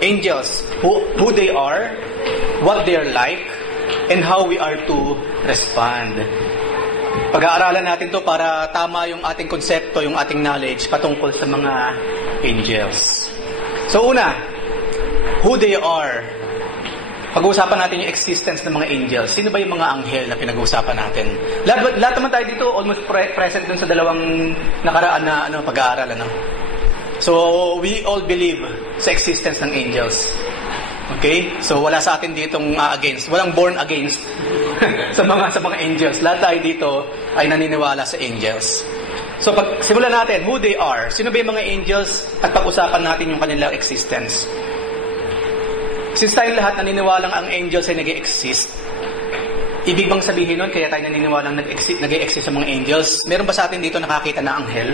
Angels, who they are, what they are like, and how we are to respond. Pag-aaralan natin to para tama yung ating konsepto, yung ating knowledge patungkol sa mga angels. So una, who they are. Pag-uusapan natin yung existence ng mga angels. Sino ba yung mga anghel na pinag-uusapan natin? Lahat naman tayo dito almost present dun sa dalawang nakaraan na pag-aaral. So, we all believe sa existence ng angels. Okay? So, wala sa atin ditong against. Walang born against sa mga angels. Lahat tayo dito ay naniniwala sa angels. So, pag simulan natin, who they are. Sino ba yung mga angels? At pag-usapan natin yung kanilang existence. Since tayong lahat naniniwalang ang angels ay nag-e-exist, ibig bang sabihin nun, kaya tayo naniniwalang nag-e-exist ang mga angels? Meron ba sa atin dito nakakita na anghel?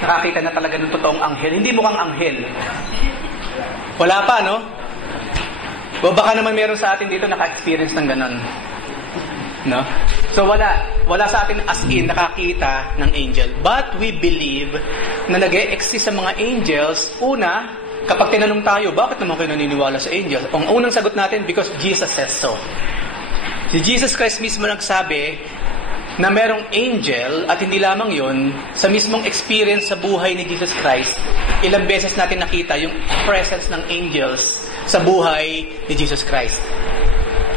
Nakakita na talaga ng totoong anghel? Hindi mukhang anghel. Wala pa, no? O baka naman meron sa atin dito naka-experience ng ganon. No? So wala sa atin as in nakakita ng angel. But we believe na nag-e-exist ang mga angels. Una, kapag tinanong tayo, bakit naman kayo naniniwala sa angel? Ang unang sagot natin, because Jesus says so. Si Jesus Christ mismo nagsabi na merong angel, at hindi lamang yun, sa mismong experience sa buhay ni Jesus Christ, ilang beses natin nakita yung presence ng angels sa buhay ni Jesus Christ.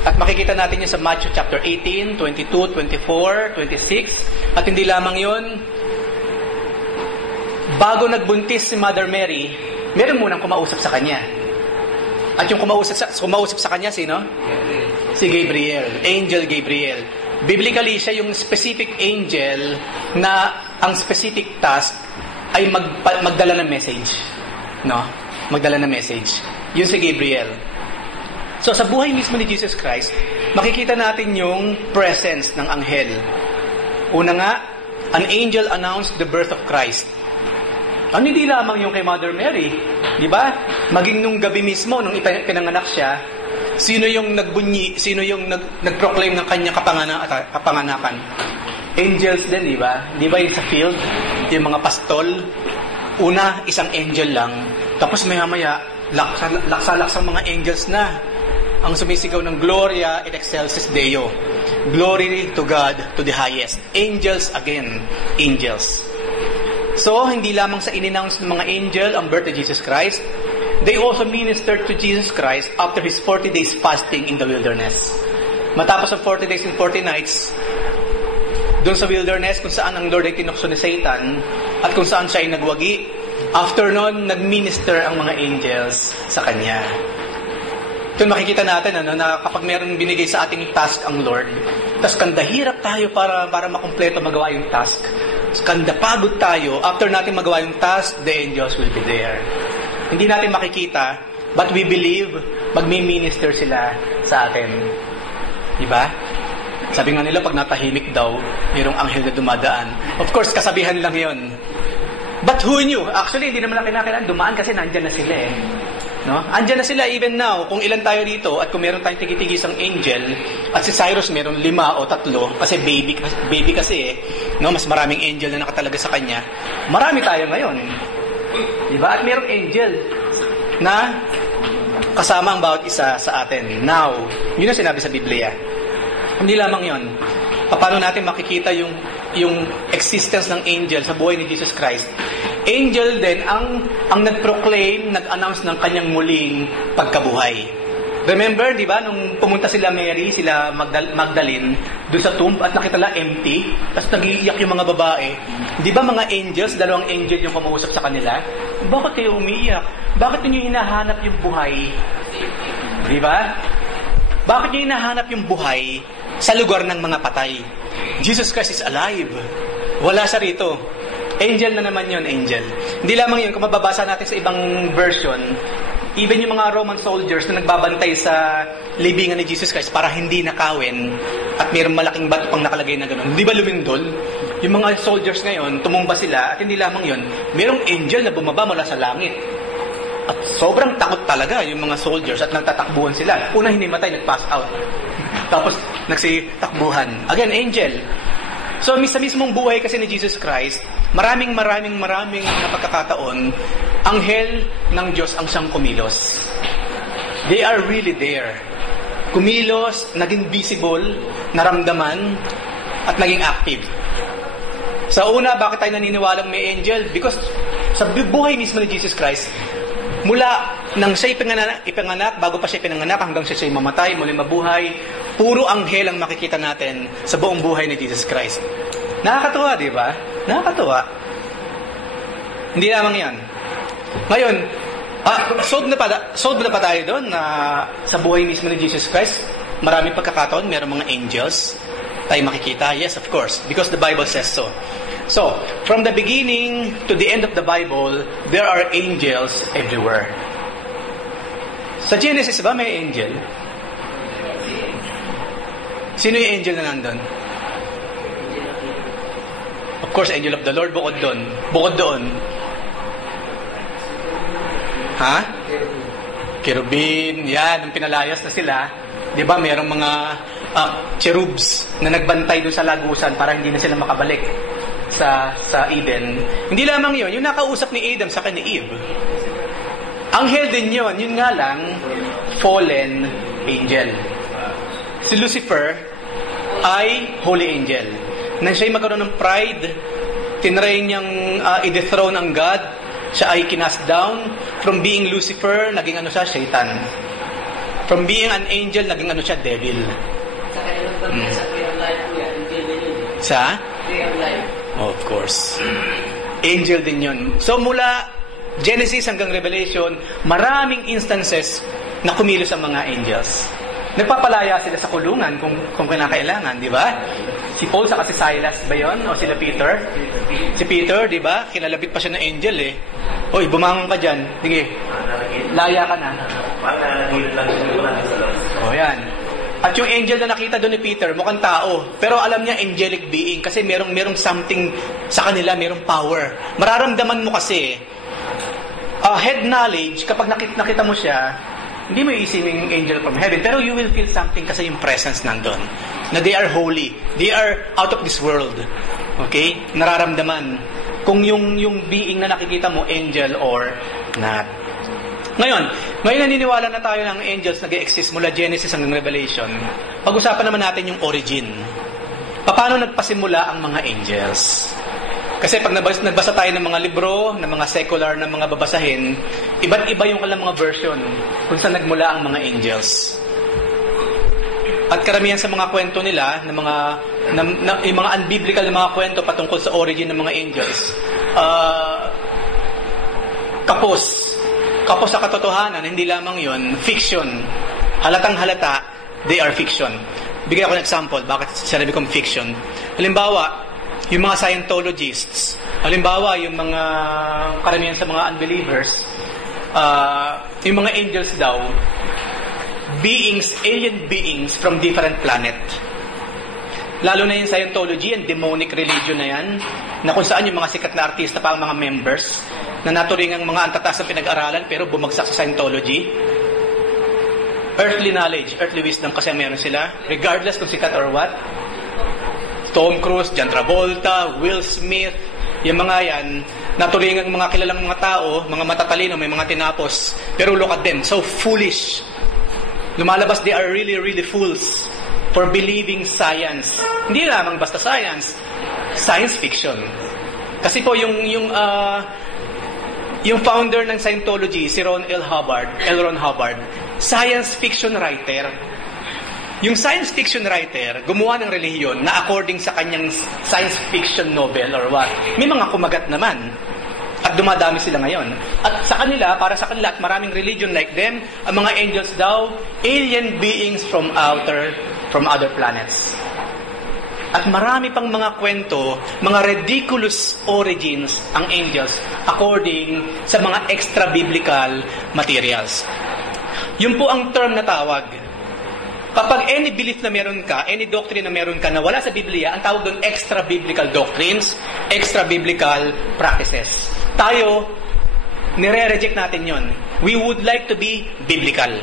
At makikita natin yun sa Matthew chapter 18, 22, 24, 26, at hindi lamang yun, bago nagbuntis si Mother Mary, meron munang kumausap sa kanya. At yung kumausap sa kanya, sino? Si Gabriel, Angel Gabriel. Biblically, siya yung specific angel na ang specific task ay magdala ng message. No? Magdala ng message. Yun si Gabriel. So, sa buhay mismo ni Jesus Christ, makikita natin yung presence ng anghel. Una nga, an angel announced the birth of Christ. Hindi lamang yung kay Mother Mary. Di ba? Maging nung gabi mismo, nung pinanganak siya, sino yung nagbunyi, sino yung nag-proclaim ng kanyang kapanganakan? Angels din, di ba? Di ba yung sa field, yung mga pastol, una, isang angel lang, tapos maya-maya, laksa-laksang mga angels na ang sumisigaw ng Gloria in excelsis Deo. Glory to God to the highest. Angels again. Angels. So, hindi lamang sa in-announce ng mga angel ang birth of Jesus Christ, they also ministered to Jesus Christ after His 40 days fasting in the wilderness. Matapos ang 40 days and 40 nights, doon sa wilderness kung saan ang Lord ay tinukso ni Satan at kung saan siya ay nagwagi, after nun, nag-minister ang mga angels sa Kanya. Ito makikita natin na kapag meron binigay sa ating task ang Lord, tapos kandahirap tayo para makumpleto magawa yung task. Kanda pagod tayo, after natin magawa yung task, the angels will be there. Hindi natin makikita, but we believe magmi-minister sila sa atin. Diba? Sabi nga nila, pag natahimik daw, mayroong anghel na dumadaan. Of course, kasabihan lang yon. But who knew? Actually, hindi naman na kinakailangan dumaan kasi nandyan na sila eh. No? Andyan na sila even now, kung ilan tayo dito, at kung meron tayong tigitigisang angel, at si Cyrus meron 5 o 3, kasi baby kasi eh, no? Mas maraming angel na nakatalaga sa kanya. Marami tayo ngayon. Diba? At merong angel na kasama ang bawat isa sa atin. Now, yun ang sinabi sa Biblia. Hindi lamang yun. Paano natin makikita yung existence ng angel sa buhay ni Jesus Christ? Angel din ang nag-proclaim, nag-announce ng kanyang muling pagkabuhay. Remember, di ba, nung pumunta sila Mary, sila Magdalene, doon sa tomb at nakita lang empty, tapos nag-iiyak yung mga babae. Di ba mga angels, 2 angel yung kumuusap sa kanila? Bakit kayo umiiyak? Bakit niyo hinahanap yung buhay? Di ba? Bakit niyo hinahanap yung buhay sa lugar ng mga patay? Jesus Christ is alive. Wala siya rito. Angel na naman yun, angel. Hindi lamang yun, kung mababasa natin sa ibang version, even yung mga Roman soldiers na nagbabantay sa libingan ni Jesus Christ para hindi nakawin at mayroong malaking bato pang nakalagay na gano'n. Hindi ba lumindol? Yung mga soldiers ngayon, tumumba sila at hindi lamang yun, mayroong angel na bumaba mula sa langit. At sobrang takot talaga yung mga soldiers at nagtatakbuhan sila. Una hindi matay, nag-pass out. Tapos nagsitakbuhan. Again, angel. So, sa mismong buhay kasi ni Jesus Christ, maraming na pagkakataon Anghel ng Diyos ang siyang kumilos. They are really there. Kumilos, naging visible, naramdaman, at naging active. Sa una, bakit tayo naniniwalang may angel? Because sa buhay mismo ni Jesus Christ, mula nang siya ipanganak, bago pa siya ipinanganak, hanggang siya mamatay, muli mabuhay, puro anghel ang makikita natin sa buong buhay ni Jesus Christ. Nakakatuwa, di ba? Nakakatuwa. Hindi lamang yan. Ngayon, sold na pa tayo doon na sa buhay mismo ni Jesus Christ, maraming pagkakataon, mayroong mga angels tayo makikita. Yes, of course, because the Bible says so. So, from the beginning to the end of the Bible, there are angels everywhere. Sa Genesis ba may angel? Sino yung angel na nandun? Of course, angel of the Lord, bukod doon. Ha? Cherubim, yan, nung pinalayas na sila, di ba, mayroong mga cherubs na nagbantay doon sa lagusan para hindi na sila makabalik sa Eden. Hindi lamang yun, yung nakausap ni Adam sa ni Eve. Anghel din yun nga lang, fallen angel. Si Lucifer ay holy angel. Nang siya'y magkaroon ng pride, tinry niyang i-dethrone ang God, siya ay kinast down. From being Lucifer, naging siya, Satan. From being an angel, naging siya, devil. Sa kanilang pagkakas sa prayer life po yan, angel din yun. Sa? Prayer life. Of course. Angel din yun. So mula Genesis hanggang Revelation, maraming instances na kumilos ang mga angels. Nagpapalaya sila sa kulungan kung kinakailangan, di ba? Si Paul saka si Silas ba yun? O sila Peter? Si Peter, di ba? Kinalabit pa siya ng angel eh. Oy, bumangon ka dyan. Sige, laya ka na. O yan. At yung angel na nakita doon ni Peter, mukhang tao. Pero alam niya, angelic being. Kasi merong something sa kanila, merong power. Mararamdaman mo kasi, head knowledge, kapag nakita mo siya, hindi mo iisipin angel from heaven, pero you will feel something kasi yung presence nandun. Na they are holy. They are out of this world. Okay? Nararamdaman. Kung yung being na nakikita mo, angel or not. Ngayon naniniwala na tayo ng angels nag-exist mula Genesis hanggang Revelation. Pag-usapan naman natin yung origin. Paano nagpasimula ang mga angels? Kasi pag nagbasa tayo ng mga libro, ng mga secular na mga babasahin, iba't iba yung kanilang mga version kung saan nagmula ang mga angels. At karamihan sa mga kwento nila, ng yung mga unbiblical na mga kwento patungkol sa origin ng mga angels, kapos sa katotohanan, hindi lamang yon, fiction. Halatang halata, they are fiction. Bigyan ko ng example, bakit sinabi kong fiction. Halimbawa, yung mga Scientologists, halimbawa, yung mga karamihan sa mga unbelievers, yung mga angels daw, alien beings from different planet. Lalo na yung Scientology, yung demonic religion na yan, na kung saan yung mga sikat na artista pa ang mga members, na naturing ang mga antatas na pinag-aralan, pero bumagsak sa Scientology. Earthly knowledge, earthly wisdom kasi meron sila, regardless kung sikat or what. Tom Cruise, John Travolta, Will Smith, yung mga yan, naturing ang mga kilalang mga tao, mga matatalino, may mga tinapos, pero look at them, so foolish. Lumalabas, they are really, really fools for believing science. Hindi lamang basta science fiction. Kasi po yung founder ng Scientology, si L. Ron Hubbard, science fiction writer. Yung science fiction writer, gumawa ng relihiyon na according sa kanyang science fiction novel or what. May mga kumagat naman. At dumadami sila ngayon. At sa kanila, para sa kanila, at maraming religion like them, ang mga angels daw, alien beings from other planets. At marami pang mga kwento, mga ridiculous origins ang angels according sa mga extra-biblical materials. Yun po ang term na tawag. Kapag any belief na meron ka, any doctrine na meron ka na wala sa Biblia, ang tawag doon extra-biblical doctrines, extra-biblical practices. Tayo, nire-reject natin yon. We would like to be biblical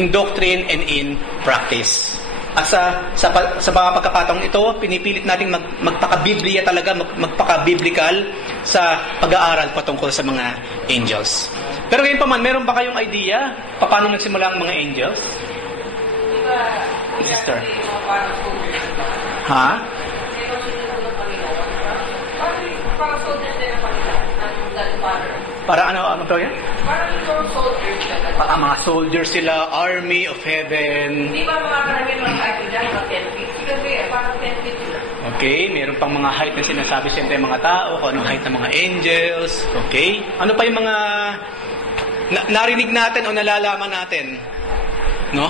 in doctrine and in practice. At sa mga pagkakataong ito, pinipilit natin magpaka-Biblia talaga, magpaka-biblical sa pag-aaral patungkol sa mga angels. Pero ngayon pa man, meron ba kayong idea paano nagsimula ang mga angels? Sister. Ha? Para ano to yan? Para mga soldiers sila, army of heaven. Di ba mga karamihan mga height dyan, mga 10 feet? Kasi parang 10 feet sila. Okay, meron pang mga height na sinasabi siyempre mga tao, kung anong height ng mga angels. Okay? Ano pa yung mga narinig natin o nalalaman natin? No?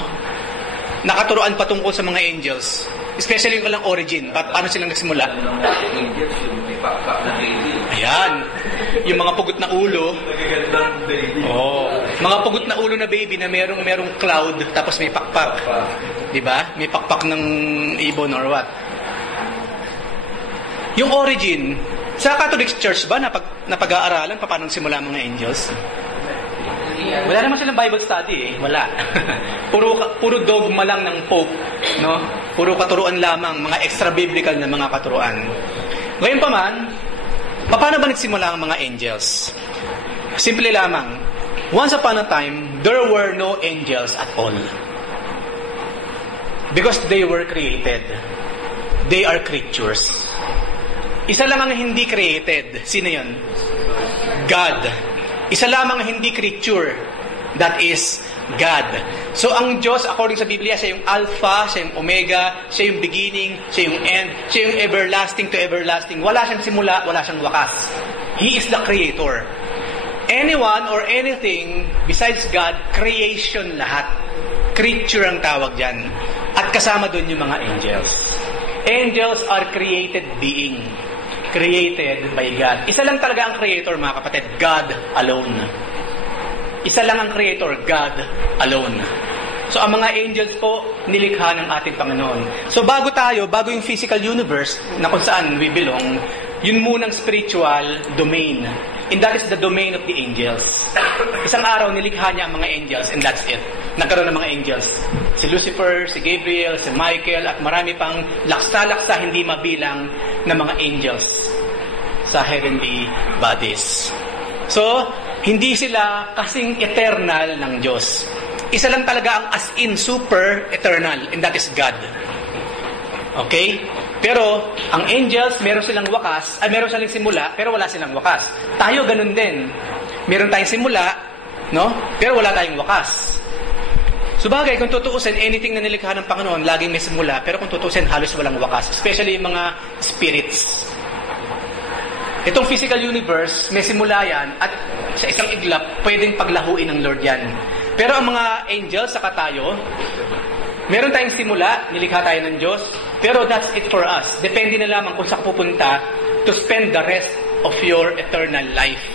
Nakaturuan patungkol sa mga angels. Especially yung walang origin. Paano silang nagsimula? Angels, yung may pakpak na baby. Ayan. Yung mga pugot na ulo. Nagagandang baby. Oh, mga pugot na ulo na baby na merong cloud tapos may pakpak. 'Di ba? May pakpak ng ibon or what? Yung origin sa Catholic Church ba napag-aaralan paano simula ang mga angels? Wala naman silang Bible study eh. Wala. puro dogma lang ng Pope, no? Puro katuruan lamang, mga extra-biblical na mga katuruan. Ngayon pa man, paano ba nagsimula ang mga angels? Simple lamang. Once upon a time, there were no angels at all. Because they were created. They are creatures. Isa lang ang hindi created. Sino yun? God. Isa lamang ang hindi creature. That is God. So ang Diyos, according sa Biblia, siya yung Alpha, siya yung Omega, siya yung beginning, siya yung end, siya yung everlasting to everlasting. Wala siyang simula, wala siyang wakas. He is the creator. Anyone or anything besides God, creation lahat. Creature ang tawag dyan. At kasama doon yung mga angels. Angels are created being. Created by God. Isa lang talaga ang creator, mga kapatid. God alone. Isa lang ang creator, God alone. So, ang mga angels po, nilikha ng ating Panginoon. So, bago yung physical universe, na kung saan we belong, yun munang spiritual domain. And that is the domain of the angels. Isang araw, nilikha niya ang mga angels, and that's it. Nagkaroon ng mga angels. Si Lucifer, si Gabriel, si Michael, at marami pang laksa-laksa hindi mabilang na mga angels sa heavenly bodies. So, hindi sila kasing eternal ng Diyos. Isa lang talaga ang as in super eternal, and that is God. Okay? Pero, ang angels, meron silang wakas, meron silang simula, pero wala silang wakas. Tayo, ganun din. Meron tayong simula, no? Pero wala tayong wakas. Subagay, kung tutuusin, anything na nilikha ng Panginoon, laging may simula, pero kung tutuusin, halos walang wakas. Especially yung mga spirits. Itong physical universe, may simula yan, at sa isang iglap, pwedeng paglahuin ng Lord yan. Pero ang mga angels, saka tayo, meron tayong simula, nilikha tayo ng Diyos, pero that's it for us. Depende na lamang kung saan pupunta to spend the rest of your eternal life.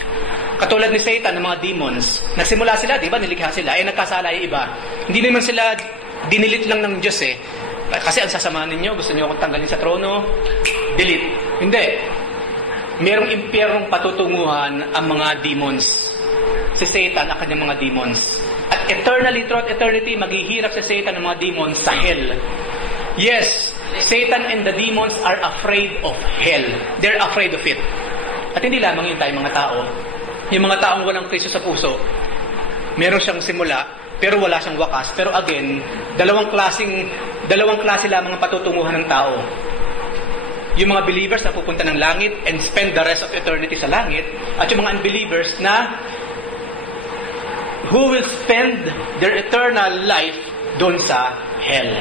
Katulad ni Satan, ng mga demons. Nagsimula sila, di ba? Nilikha sila. Nagkasala yung iba. Hindi naman sila dinilit lang ng Diyos eh. Kasi ang sasama ninyo, gusto niyo akong tanggalin sa trono, delete. Hindi. Merong impyernong patutunguhan ang mga demons. Si Satan, ang kanyang mga demons. At eternally, throughout eternity, maghihirap si Satan ng mga demons sa hell. Yes, Satan and the demons are afraid of hell. They're afraid of it. At hindi lamang yun tayo mga tao. Yung mga taong walang Kristo sa puso, meron siyang simula, pero wala siyang wakas. Pero again, dalawang klase lamang ang patutunguhan ng tao. Yung mga believers na pupunta ng langit and spend the rest of eternity sa langit, at yung mga unbelievers na who will spend their eternal life doon sa hell.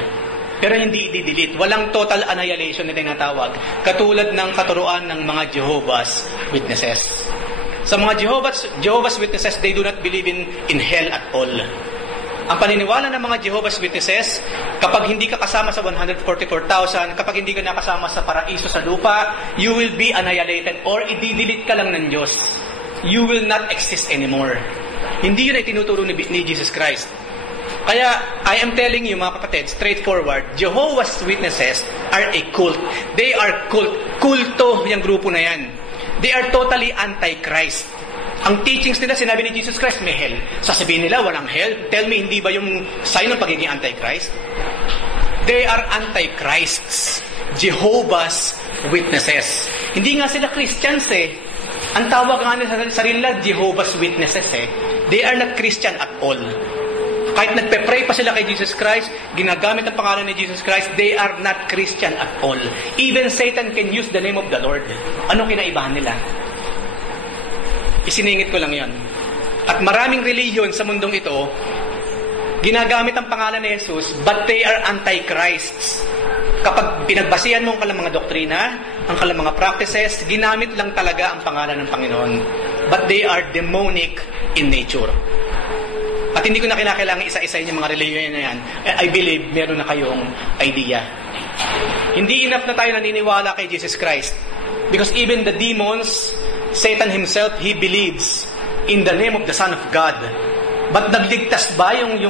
Pero hindi i-delete. Walang total annihilation na tinatawag. Katulad ng katuruan ng mga Jehovah's Witnesses. Sa mga Jehovah's Witnesses, they do not believe in hell at all. Ang paniniwala ng mga Jehovah's Witnesses, kapag hindi ka kasama sa 144,000, kapag hindi ka nakasama sa paraiso sa lupa, you will be annihilated or i-delete ka lang ng Diyos. You will not exist anymore. Hindi yun ay tinuturo ni Jesus Christ. Kaya, I am telling you mga kapatid, straightforward, Jehovah's Witnesses are a cult. They are cult. Kulto yung grupo na yan. They are totally anti-Christ. Ang teachings nila, sinabi ni Jesus Christ, may hell. Sasabihin nila, walang hell. Tell me, hindi ba yung sign ng pagiging anti-Christ? They are anti-Christs. Jehovah's Witnesses. Hindi nga sila Christians eh. Ang tawag nga nila sa sarili nila, Jehovah's Witnesses They are not Christian at all. Kahit nagpe-pray pa sila kay Jesus Christ, ginagamit ang pangalan ni Jesus Christ, they are not Christian at all. Even Satan can use the name of the Lord. Anong kinaibahan nila? Isiningit ko lang yon. At maraming reliyon sa mundong ito, ginagamit ang pangalan ni Jesus, but they are antichrists. Kapag pinagbasihan mo ang kalang mga doktrina, ang kalang mga practices, ginamit lang talaga ang pangalan ng Panginoon. But they are demonic in nature. At hindi ko na kinakailangan isa-isa yung mga reliyon na yan. I believe meron na kayong idea. Hindi enough na tayo naniniwala kay Jesus Christ. Because even the demons, Satan himself, he believes in the name of the Son of God. But nagligtas ba yung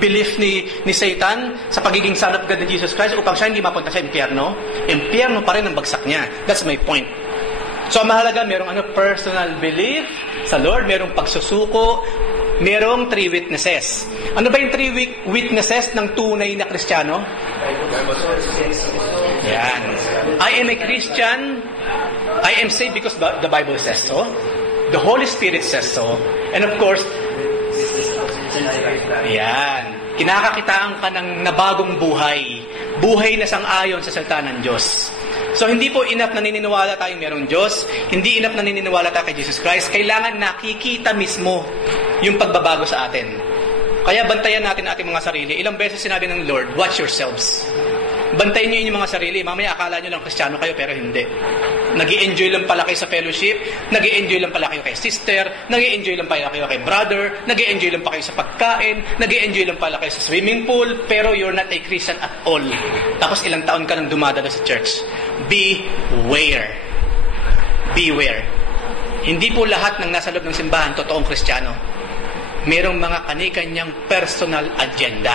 belief ni Satan sa pagiging Son of God ni Jesus Christ upang siya hindi mapunta sa impyerno? Impyerno pa rin ang bagsak niya. That's my point. So, mahalaga, merong personal belief sa Lord, merong pagsusuko, merong 3 witnesses. Ano ba yung 3 witnesses ng tunay na Kristiyano? Yan. I am a Christian. I am saved because the Bible says so. The Holy Spirit says so. And of course, yan. Kinakakitaan ka ng nabagong buhay. Buhay na sang-ayon sa salita ng Diyos. So, hindi po enough na naniniwala tayong merong Diyos. Hindi enough na naniniwala tayo kay Jesus Christ. Kailangan nakikita mismo yung pagbabago sa atin. Kaya bantayan natin ating mga sarili. Ilang beses sinabi ng Lord, watch yourselves. Bantayin nyo yung mga sarili. Mamaya akala nyo lang Kristiyano kayo, pero hindi. Nag-i-enjoy lang pala kayo sa fellowship, nag-i-enjoy lang pala kayo kay sister, nag-i-enjoy lang pala kayo kay brother, nag-i-enjoy lang pa kayo sa pagkain, nag-i-enjoy lang pala kayo sa swimming pool, pero you're not a Christian at all. Tapos ilang taon ka nang dumadalo sa church. Beware. Beware. Hindi po lahat ng nasa loob ng simbahan totoong Kristiyano. Merong mga kani-kanyang personal agenda.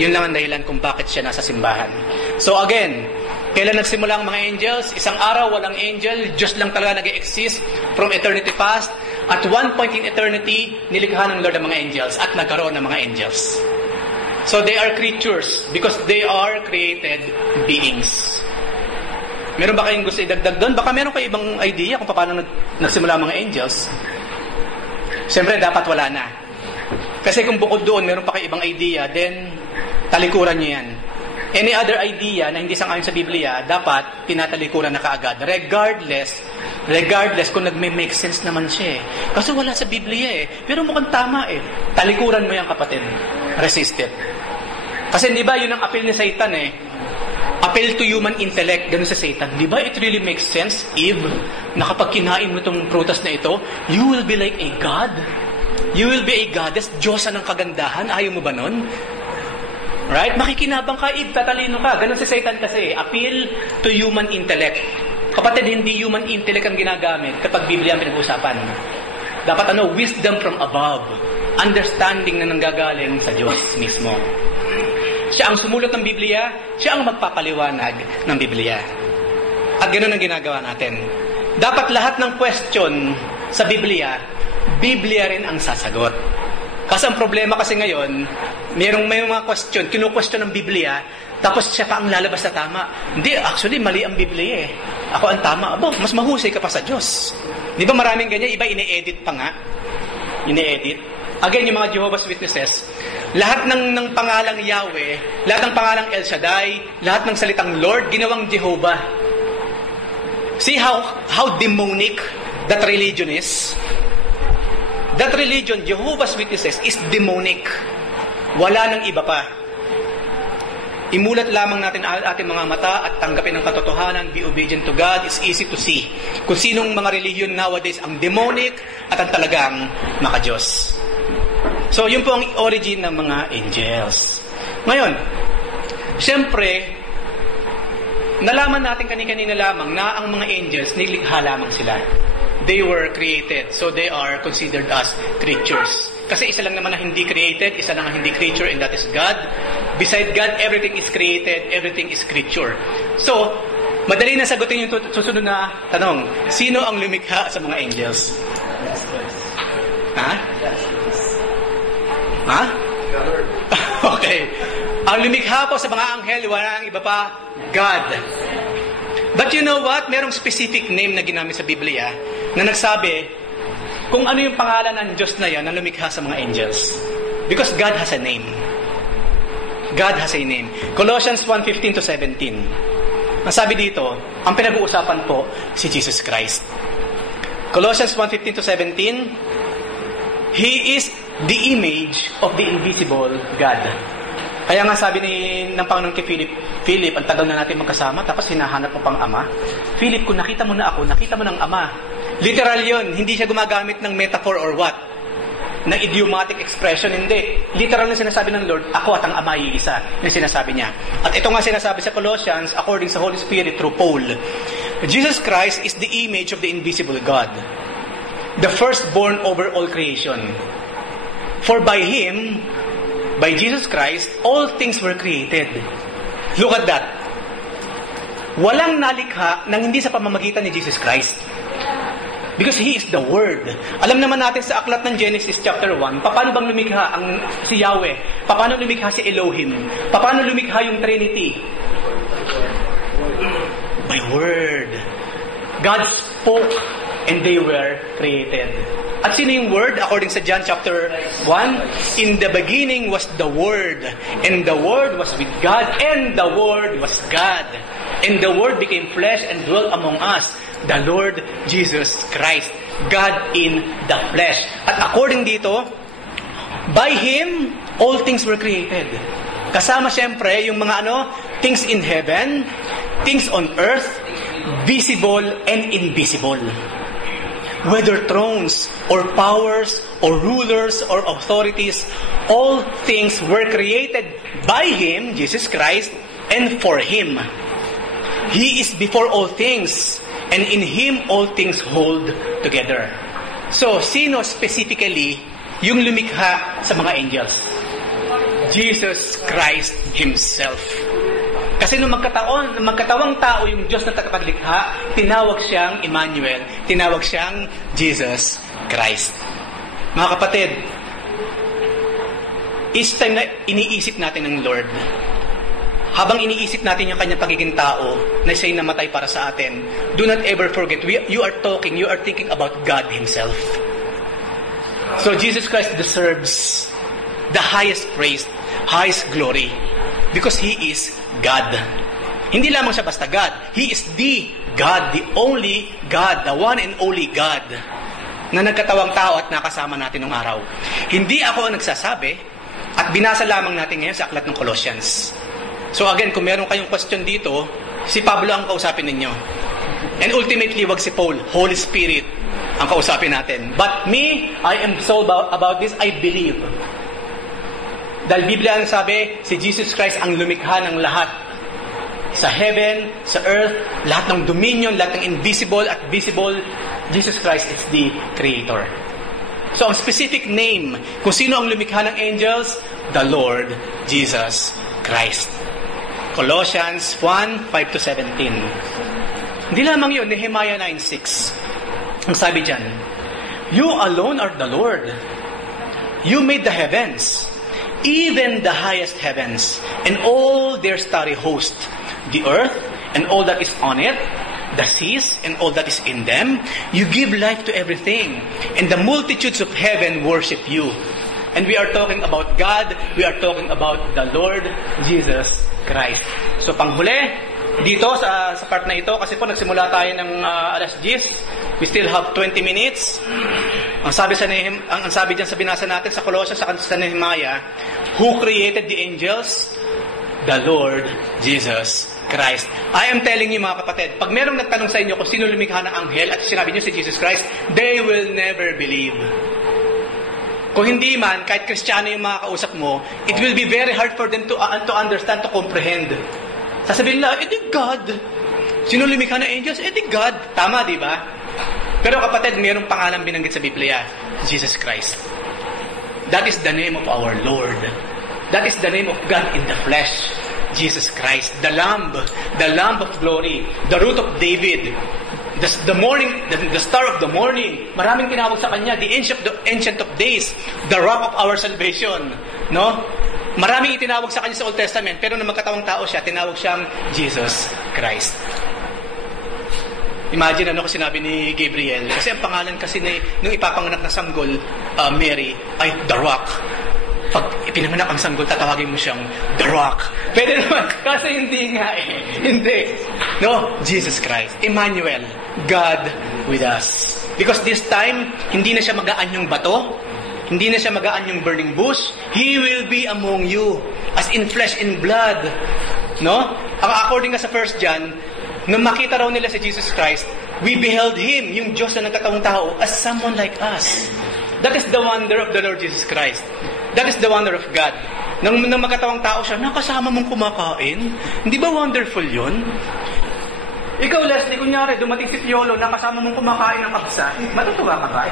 Yun lang ang dahilan kung bakit siya nasa simbahan. So again, kailan nagsimula ang mga angels? Isang araw, walang angel. Diyos lang talaga nag-exist from eternity past. At one point in eternity, nilikha ng Lord ang mga angels at nagkaroon ng mga angels. So they are creatures because they are created beings. Meron ba kayong gusto idagdag doon? Baka meron kayo ibang idea kung paano nagsimula ang mga angels. Siyempre, dapat wala na. Kasi kung bukod doon, meron pa kayo ibang idea, then talikuran nyo yan. Any other idea na hindi sang-ayon sa Biblia, dapat tinatalikuran na kaagad. Regardless kung nagme-make sense naman siya Kasi wala sa Biblia Pero mukhang tama Talikuran mo yan, kapatid. Resist it. Kasi di ba, yun ang appeal ni Satan Appeal to human intellect, ganun sa Satan. Di ba it really makes sense, Eve, na kapag kinain mo itong prutas na ito, you will be like a God? You will be a goddess, Diyosa ng kagandahan. Ayaw mo ba nun? Right? Makikinabang ka, Eve, tatalino ka. Ganun si Satan kasi. Appeal to human intellect. Kapatid, hindi human intellect ang ginagamit kapag Biblia ang pinag-usapan. Dapat wisdom from above. Understanding na nanggagaling sa Diyos mismo. Siya ang sumulat ng Biblia, siya ang magpapaliwanag ng Biblia. At ganoon ang ginagawa natin. Dapat lahat ng question sa Biblia rin ang sasagot. Kasi ang problema kasi ngayon, may mga question, kinu-question ng Biblia, tapos siya pa ang lalabas na tama. Hindi, actually, mali ang Biblia Ako ang tama. Mas mahusay ka pa sa Diyos. Di ba maraming ganyan? Iba ine-edit pa nga. Ine-edit. Again, yung mga Jehovah's Witnesses, lahat ng pangalang Yahweh, lahat ng pangalang El Shaddai, lahat ng salitang Lord, ginawang Jehovah. See how demonic that religion is? That religion, Jehovah's Witnesses, is demonic. Wala nang iba pa. Imulat lamang natin ang ating mga mata at tanggapin ang katotohanan, be obedient to God, it's easy to see. Kung sinong mga religion nowadays ang demonic at ang talagang maka-Diyos. So, yun po ang origin ng mga angels. Ngayon, siyempre, nalaman natin kanina lamang na ang mga angels, nilikha lamang sila. They were created, so they are considered as creatures. Kasi isa lang naman na hindi created, isa lang ang hindi creature, and that is God. Beside God, everything is created, everything is creature. So, madali na sagutin yung susunod na tanong. Sino ang lumikha sa mga angels? Ha? Ha? Okay. Ang lumikha po sa mga anghel, wala nang iba pa, God. But you know what? Merong specific name na ginamit sa Biblia na nagsabi kung ano yung pangalan ng Diyos na yan na lumikha sa mga angels. Because God has a name. God has a name. Colossians 1:15-17. Ang sabi dito, ang pinag-uusapan po si Jesus Christ. Colossians 1:15-17, He is the image of the invisible God. Kaya nga sabi ng Panginoon kay Philip, ang tagal na natin magkasama, tapos hinahanap mo pang Ama. Philip, kung nakita mo na ako, nakita mo ng Ama. Literal yun, hindi siya gumagamit ng metaphor or what? Na idiomatic expression, hindi. Literal na sinasabi ng Lord, ako at ang Ama ay isa, na sinasabi niya. At ito nga sinasabi sa Colossians, according sa Holy Spirit through Paul. Jesus Christ is the image of the invisible God, the firstborn over all creation. For by Him, by Jesus Christ, all things were created. Look at that. Walang nalikha nang hindi sa pamamagitan ni Jesus Christ. Because He is the Word. Alam naman natin sa aklat ng Genesis chapter 1, paano bang lumikha si Yahweh? Paano lumikha si Elohim? Paano lumikha yung Trinity? By Word. God spoke and they were created. At sino yung Word? According sa John chapter 1, in the beginning was the Word, and the Word was with God, and the Word was God. And the Word became flesh and dwelt among us, the Lord Jesus Christ, God in the flesh. At according dito, by Him, all things were created. Kasama siyempre yung mga things in heaven, things on earth, visible and invisible. Whether thrones, or powers, or rulers, or authorities, all things were created by Him, Jesus Christ, and for Him. He is before all things, and in Him all things hold together. So, sino specifically yung lumikha sa mga angels? Jesus Christ Himself. Kasi nung magkatawang tao yung Diyos na tagapaglikha, tinawag siyang Emmanuel, tinawag siyang Jesus Christ. Mga kapatid, each time na iniisip natin ng Lord, habang iniisip natin yung kanyang pagiging tao na siya'y namatay para sa atin, do not ever forget, you are thinking about God Himself. So Jesus Christ deserves the highest praise, highest glory, because He is God. Hindi lamang siya basta God. He is the God, the only God, the one and only God na nagkatawang tao at nakasama natin nung araw. Hindi ako ang nagsasabi at binasa lamang natin ngayon sa aklat ng Colossians. So again, kung meron kayong question dito, si Pablo ang kausapin ninyo. And ultimately, wag si Paul, Holy Spirit ang kausapin natin. But me, I am so about this, I believe. Dahil Biblia ang sabi, si Jesus Christ ang lumikha ng lahat. Sa heaven, sa earth, lahat ng dominion, lahat ng invisible at visible, Jesus Christ is the Creator. So ang specific name, kung sino ang lumikha ng angels, the Lord Jesus Christ. Colossians 1:5-17. Hindi lamang yun, Nehemiah 9:6. Ang sabi dyan, you alone are the Lord. You made the heavens, even the highest heavens, and all their starry host, the earth, and all that is on it, the seas, and all that is in them. You give life to everything, and the multitudes of heaven worship you. And we are talking about God, we are talking about the Lord Jesus Christ. So panghuli, dito sa part na ito, kasi po nagsimula tayo ng alas 10, we still have 20 minutes. Ang sabi diyan sa binasa natin sa Colossians, sa Nehemiah, who created the angels? The Lord Jesus Christ. I am telling you mga kapatid, pag merong nagtanong sa inyo kung sino lumikha ng anghel at sinabi niyo si Jesus Christ, they will never believe. Kung hindi man, kahit Kristiyano yung mga kausap mo, it will be very hard for them to understand, to comprehend. Sasabihin nila, di God. Sino lumikha ng angels? Di God. Tama, di ba? Pero kapatid, mayroong pangalan binanggit sa Biblia, Jesus Christ. That is the name of our Lord. That is the name of God in the flesh. Jesus Christ, the Lamb of glory, the root of David, the morning, the star of the morning. Maraming tinawag sa kanya, the ancient of days, the rock of our salvation. No? Maraming itinawag sa kanya sa Old Testament, pero nung magkatawang tao siya, tinawag siyang Jesus Christ. Imagine ano ko sinabi ni Gabriel. Kasi ang pangalan kasi nung ipapanganak na sanggol, Mary, ay The Rock. Pag ipinanganak ang sanggol, tatawagin mo siyang The Rock. Pwede naman, kasi hindi nga eh. Hindi. No, Jesus Christ. Emmanuel, God with us. Because this time, hindi na siya magaan yung bato, hindi na siya magaan yung burning bush. He will be among you as in flesh and blood. No? According sa 1 John, nung makita raw nila si Jesus Christ, we beheld Him, yung Diyos na nagkataong tao, as someone like us. That is the wonder of the Lord Jesus Christ. That is the wonder of God. Nung magkatawang tao siya, nakasama mong kumakain. Hindi ba wonderful yun? Ikaw, Leslie, kunyari, dumating si Piolo, nakasama mong kumakain ng kapsa, matutuwa ka ba?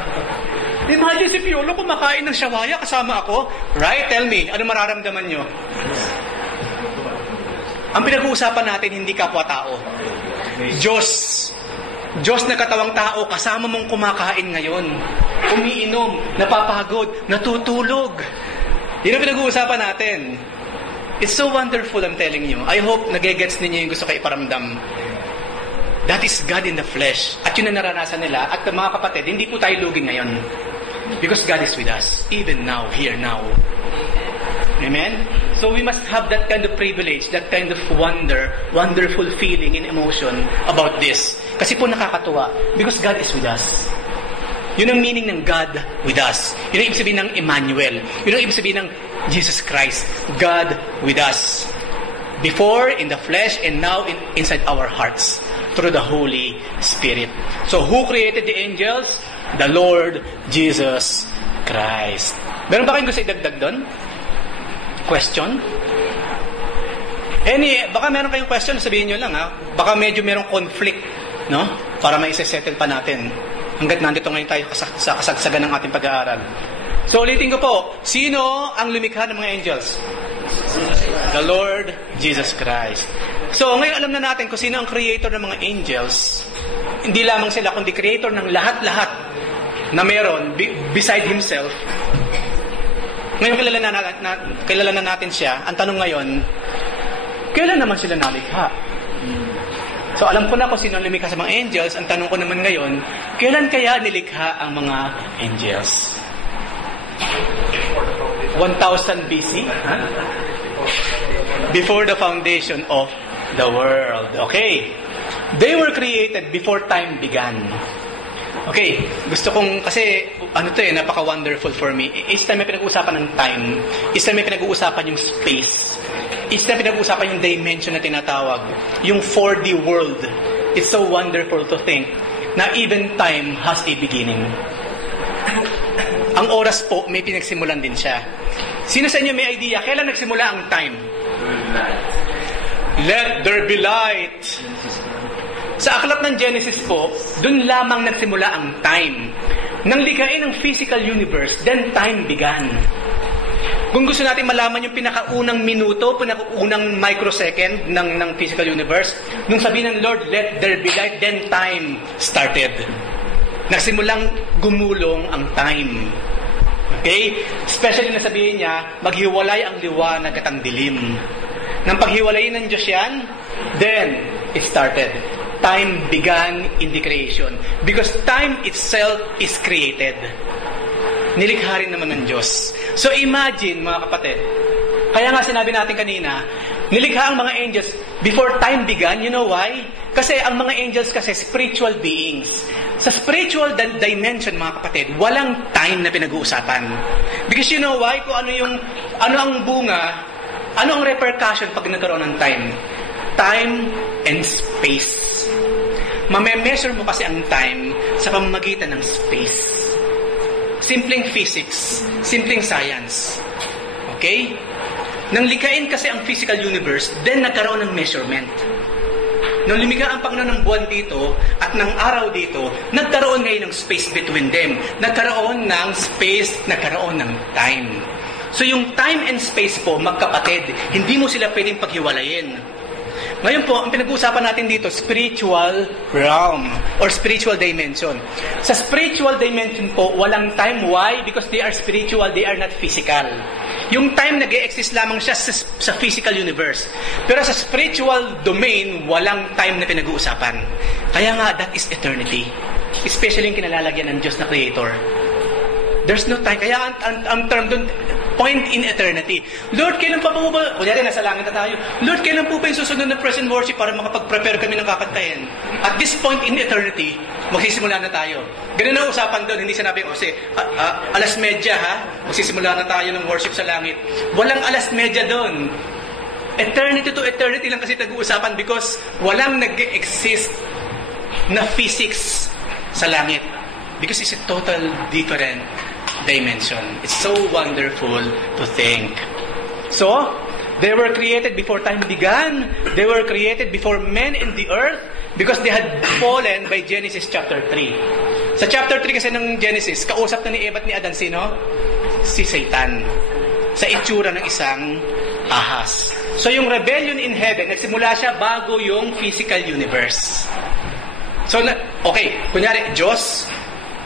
Imagine si Piolo kumakain ng shawaya kasama ako. Right? Tell me, ano mararamdaman nyo? Ang pinag-uusapan natin, hindi kapwa-tao. Diyos na katawang tao, kasama mong kumakain ngayon. Umiinom, napapagod, natutulog. Yun ang pinag-uusapan natin. It's so wonderful, I'm telling you. I hope nagigets ninyo yung gusto kayo iparamdam. That is God in the flesh. At yun ang naranasan nila. At mga kapatid, hindi po tayo lugin ngayon. Because God is with us. Even now, here now. Amen? So we must have that kind of privilege, that kind of wonderful feeling and emotion about this. Kasi po nakakatuwa. Because God is with us. Yun ang meaning ng God with us. Yun ang ibig sabihin ng Emmanuel. Yun ang ibig sabihin ng Jesus Christ. God with us. Before, in the flesh, and now inside our hearts. Through the Holy Spirit. So, who created the angels? The Lord Jesus Christ. Meron ba kayong gusto idagdag doon? Question? Baka meron kayong question, sabihin nyo lang ha. Baka medyo merong conflict, no? Para maisesettle pa natin. Hanggat nandito ngayon tayo sa kasagsagan ng ating pag-aaral. So, ulitin ko po, sino ang lumikha ng mga angels? The Lord Jesus Christ. So, ngayon alam na natin kung sino ang creator ng mga angels. Hindi lamang sila, kundi creator ng lahat-lahat na meron beside Himself. Ngayon kilala na natin siya. Ang tanong ngayon, kailan naman sila nalikha? So, alam ko na kung sino ang lumikha sa mga angels. Ang tanong ko naman ngayon, kailan kaya nilikha ang mga angels? 1000 BC? Huh? Before the foundation of the world. Okay. They were created before time began. Okay. Gusto kong, kasi, napaka-wonderful for me. Each time may pinag-uusapan ng time, each time may pinag-uusapan yung space, each time pinag-uusapan yung dimension na tinatawag, yung 4D world. It's so wonderful to think na even time has a beginning. Ang oras po, may pinagsimulan din siya. Sino sa inyo may idea? Kailan nagsimula ang time? Let there be light. Sa aklat ng Genesis po, dun lamang nagsimula ang time. Nang likhain ang physical universe, then time began. Kung gusto natin malaman yung pinakaunang minuto, pinakaunang microsecond ng physical universe, nung sabihin ng Lord, let there be light, then time started. Nagsimulang gumulong ang time. Okay? Especially na sabihin niya, maghiwalay ang liwanag at ang dilim. Nang paghiwalayin ng Diyos yan, then it started. Time began in the creation. Because time itself is created. Nilikha rin naman ng Diyos. So imagine, mga kapatid, kaya nga sinabi natin kanina, nilikha ang mga angels before time began. You know why? Kasi ang mga angels kasi spiritual beings. Sa spiritual dimension, mga kapatid, walang time na pinag-uusapan. Because you know why? Kung ano ang bunga, ano ang repercussion pag nagkaroon ng time? Time and space. Mame-measure mo kasi ang time sa pamamagitan ng space. Simpleng physics, simpleng science. Okay? Nang likhain kasi ang physical universe, then nagkaroon ng measurement. Nung lumikha ang Panginoon ng buwan dito at ng araw dito, nagkaroon ngayon ng space between them. Nagkaroon ng space, nagkaroon ng time. So yung time and space po, magkapatid, hindi mo sila pwedeng paghiwalayin. Ngayon po, ang pinag-uusapan natin dito, spiritual realm or spiritual dimension. Sa spiritual dimension po, walang time. Why? Because they are spiritual, they are not physical. Yung time nag-e-exist lamang siya sa physical universe. Pero sa spiritual domain, walang time na pinag-uusapan. Kaya nga, that is eternity. Especially yung kinalalagyan ng Diyos na Creator. There's no time. Kaya ang term doon, point in eternity. Lord, kailan pa po ba? Kunyari, nasa langit na tayo. Lord, kailan po ba yung susunod na present worship para makapag-prepare kami ng kakantahin? At this point in eternity, magsisimula na tayo. Ganun na usapan doon. Hindi sinabi ko kasi, alas medya ha? Magsisimula na tayo ng worship sa langit. Walang alas medya doon. Eternity to eternity lang kasi nag-uusapan because walang nag-exist na physics sa langit. Because it's a total different dimension. It's so wonderful to think. So, they were created before time began. They were created before men in the earth because they had fallen by Genesis chapter 3. Sa chapter 3 kasi ng Genesis, kausap na ni Eva at ni Adan sino? Si Satan. Sa itsura ng isang ahas. So, yung rebellion in heaven, nagsimula siya bago yung physical universe. So, okay, kunyari, Diyos,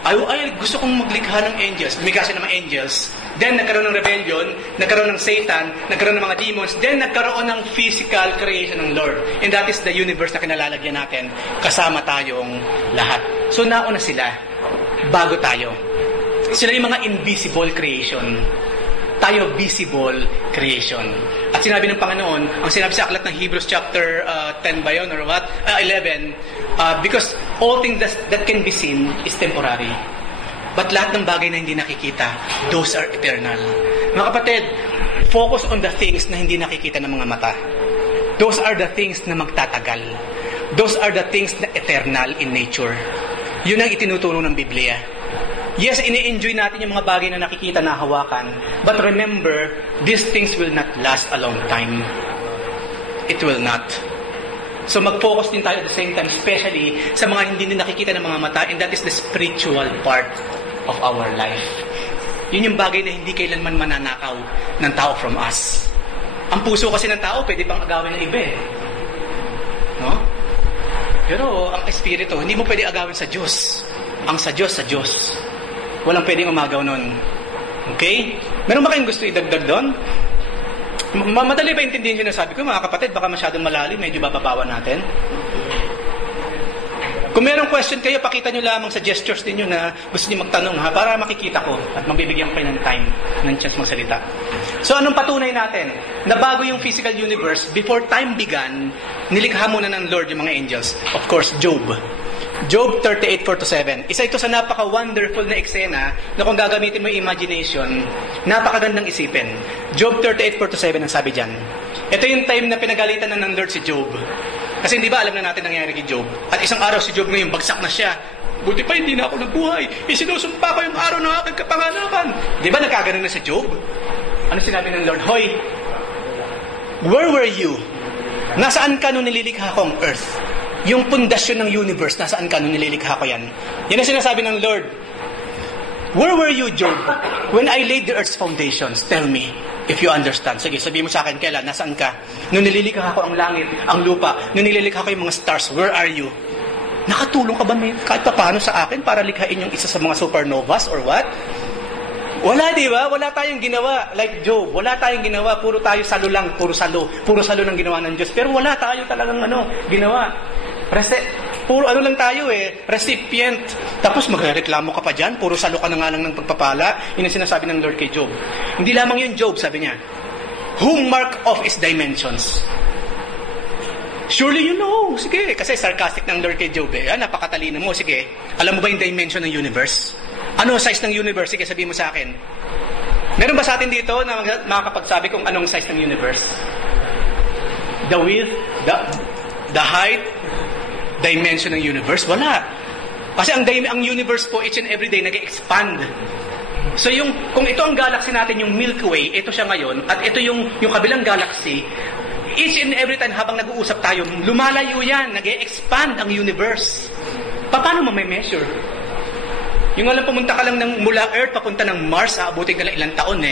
ay, gusto kong maglikha ng angels. Lumikha siya ng mga angels. Then, nagkaroon ng rebellion, nagkaroon ng Satan, nagkaroon ng mga demons, then nagkaroon ng physical creation ng Lord. And that is the universe na kinalalagyan natin. Kasama tayong lahat. So, nauna sila, bago tayo. Sila yung mga invisible creation. Tayo, visible creation. At sinabi ng Panginoon, ang sinabi sa aklat ng Hebrews chapter 10 ba yun, or what? 11, because all things that can be seen is temporary. But lahat ng bagay na hindi nakikita, those are eternal. Mga kapatid, focus on the things na hindi nakikita ng mga mata. Those are the things na magtatagal. Those are the things na eternal in nature. Yun ang itinuturo ng Biblia. Yes, ini-enjoy natin yung mga bagay na nakikita na hawakan. But remember, these things will not last a long time. It will not. So mag-focus din tayo at the same time, especially sa mga hindi nakikita ng mga mata, and that is the spiritual part of our life. Yun yung bagay na hindi kailanman mananakaw ng tao from us. Ang puso kasi ng tao, pwede pang agawin ng iba eh. No? Pero ang espiritu, hindi mo pwede agawin sa Diyos. Ang sa Diyos, sa Diyos. Walang pwedeng umagaw nun. Okay? Meron ba kayong gusto idagdag doon? Madali ba intindihin yun na sabi ko, mga kapatid, baka masyadong malalim, medyo bababawan natin. Kung merong question kayo, pakita nyo lamang sa gestures ninyo na gusto niyo magtanong ha, para makikita ko at mabibigyan ko kayo ng time, ng chance magsalita. So anong patunay natin? Na bago yung physical universe, before time began, nilikha muna ng Lord yung mga angels. Of course, Job. Job 38:4-7. Isa ito sa napaka-wonderful na eksena na kung gagamitin mo yung imagination, napakagandang isipin. Job 38:4-7 ang sabi dyan. Ito yung time na pinagalitan na ng Lord si Job. Kasi hindi ba alam na natin nangyari kay Job? At isang araw si Job ngayon, bagsak na siya. Buti pa hindi na ako nabuhay. Isinusumpa ko yung araw ng aking kapanganakan. Di ba nagkaganon na si Job? Ano sinabi ng Lord? Hoy, where were you? Nasaan ka nung nililikha ko ang earth? Yung pundasyon ng universe, nasaan ka nung nililikha ko yan? Yan ang sinasabi ng Lord. Where were you, Job? When I laid the earth's foundations, tell me if you understand. Sige, sabihin mo sa akin, kailan? Nasaan ka? Nung nililikha ko ang langit, ang lupa, nung nililikha ko yung mga stars, where are you? Nakatulong ka ba kahit paano sa akin para likhain yung isa sa mga supernovas or what? Wala, di ba? Wala tayong ginawa like Job. Wala tayong ginawa. Puro tayo salo lang. Puro salo ng ginawa ng Diyos. Pero wala tayo talagang ginawa. Puro lang tayo recipient. Tapos magreklamo ka pa dyan. Puro salo ka na nga lang ng pagpapala. Yun ang sinasabi ng Lord kay Job. Hindi lamang yun, Job, sabi niya. Whom mark of his dimensions? Surely you know. Sige, kasi sarcastic ng Lord kay Job napakatalino mo. Sige, alam mo ba yung dimension ng universe? Ano size ng universe? Sige, sabihin mo sa akin. Meron ba sa atin dito na makakapagsabi kung anong size ng universe? The width, the height, dimension ng universe? Wala. Kasi ang universe po, each and every day, nag-expand. So kung ito ang galaxy natin, yung Milky Way, ito siya ngayon, at ito yung kabilang galaxy, each and every time habang nag-uusap tayo, lumalayo yan, nag-expand ang universe. Paano mo may measure? Yung alam, pumunta ka lang mula Earth, papunta ng Mars, aabutin ka lang ilang taon